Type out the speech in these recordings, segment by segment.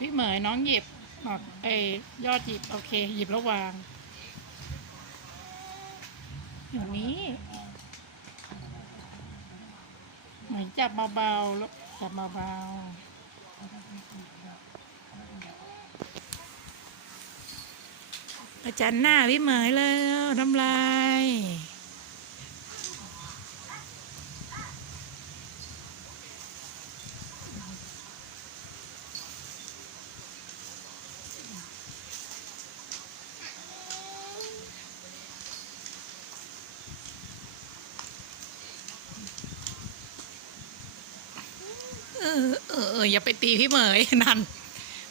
พี่เหมยน้องหยิบออกเอยยอดหยิบ โอเค หยิบแล้ววาง อย่างนี้เหมือนจับเบาๆแล้วจับเบาๆประจันหน้าพี่เหมยเลยน้ำลาย เออเอออย่าไปตีพี่เหมยนั่น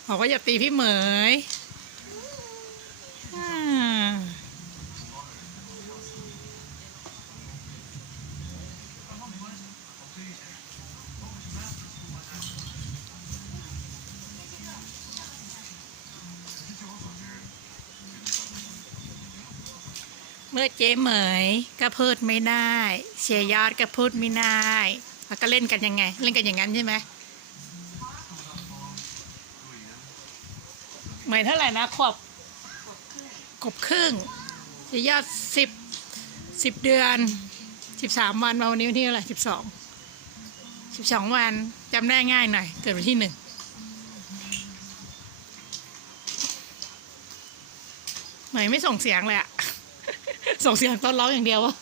บอกว่าอย่าตีพี่เหมยเมื่อเจ๊เหมยก็พูดไม่ได้เชียยอดก็พูดไม่ได้ แล้วก็เล่นกันยังไง เล่นกันอย่างนั้นใช่ไหมเหมยเท่าไหร่นะขวบขวบครึ่งเชียอดสิบสิบเดือนสิบสามวันมาวันนี้วันที่เท่าไหร่สิบสองสิบสองวันจำได้ง่ายหน่อย เกิดวันที่หนึ่งเหมยไม่ส่งเสียงเลยอะส่งเสียงตอนร้องอย่างเดียววะ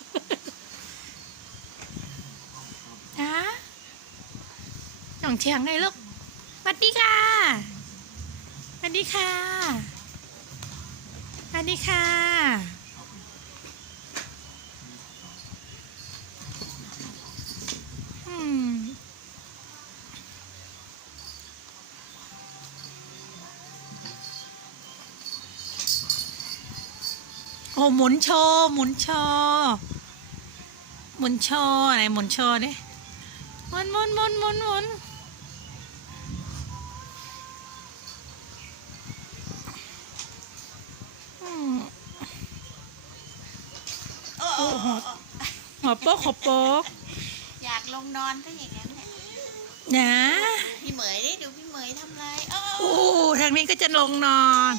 ส่งเสียงไงลูกสวัสดีค่ะสวัสดีค่ะสวัสดีค่ะ อืมโอ้หมุนโชว์หมุนโชว์หมุนโชว์ไหนหมุนโชว์ดิหมุนหมุนหมุนหมุนหมุน โอ้โหหัวโป๊กหัวโป๊กอยากลงนอนถ้าอย่างนั้นเนี่ยนะพี่เหมยดิดูพี่เหมยทำไรเออโอ้ทางนี้ก็จะลงนอน